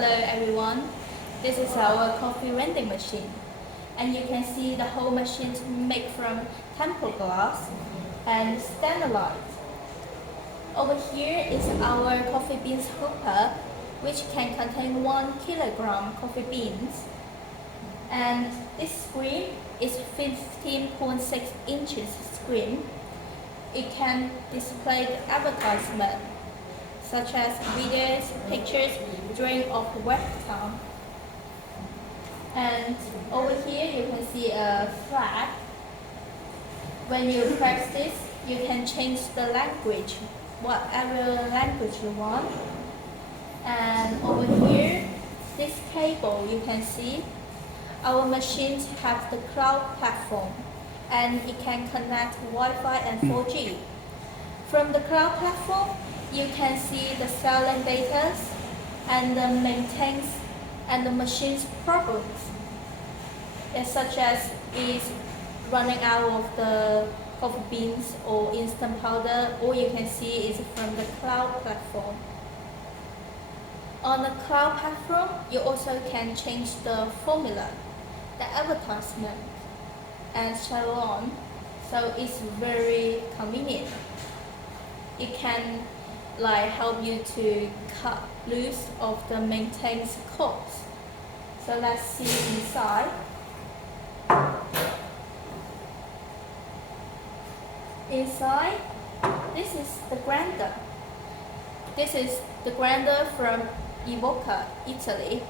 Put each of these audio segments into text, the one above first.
Hello everyone, this is our coffee vending machine, and you can see the whole machine is made from tempered glass and stanlite. Over here is our coffee beans hooper, which can contain 1 kilogram coffee beans, and this screen is 15.6 inches screen. It can display the advertisement such as videos, pictures, drawing of webcam. And over here you can see a flag. When you press this, you can change the language, whatever language you want. And over here, this cable you can see, our machines have the cloud platform and it can connect Wi-Fi and 4G. From the cloud platform, you can see the selling data and the maintenance and the machine's problems. Such as is running out of the coffee beans or instant powder, all you can see is from the cloud platform. On the cloud platform, you also can change the formula, the advertisement, and so on. So it's very convenient. It can help you to cut loose of the maintenance costs. So let's see inside. Inside, this is the grinder. This is the grinder from Evoca, Italy.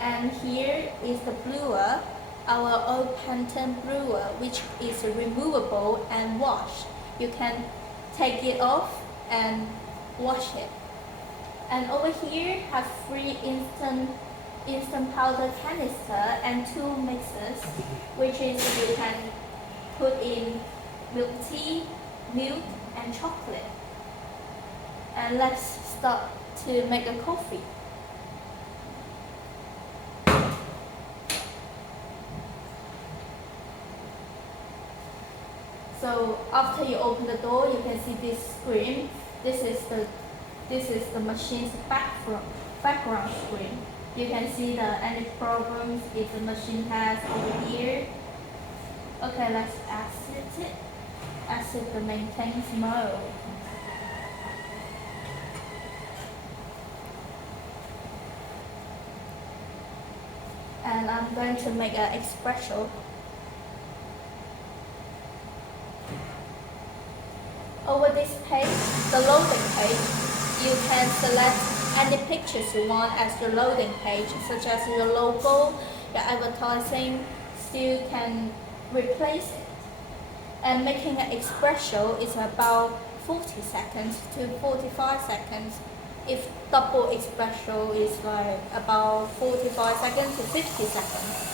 And here is the brewer, our old patent brewer, which is removable and wash. You can take it off and wash it. And over here have 3 instant powder canister and 2 mixers, which is you can put in milk tea, milk and chocolate. And let's start to make a coffee. So after you open the door, you can see this screen. This is the machine's background screen. You can see any problems if the machine has over here. Okay, let's exit it. Exit the maintenance mode. And I'm going to make an espresso. Over this page, the loading page, you can select any pictures you want as your loading page, such as your logo, your advertising, still can replace it. And making an espresso is about 40 seconds to 45 seconds. If double espresso is about 45 seconds to 50 seconds.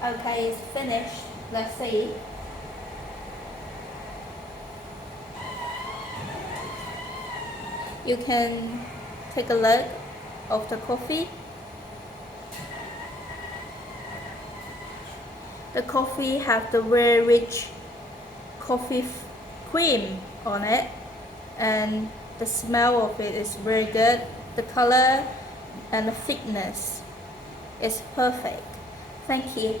Okay, it's finished. Let's see. You can take a look of the coffee. The coffee have the very rich coffee cream on it, and the smell of it is very good. The color and the thickness is perfect. Thank you.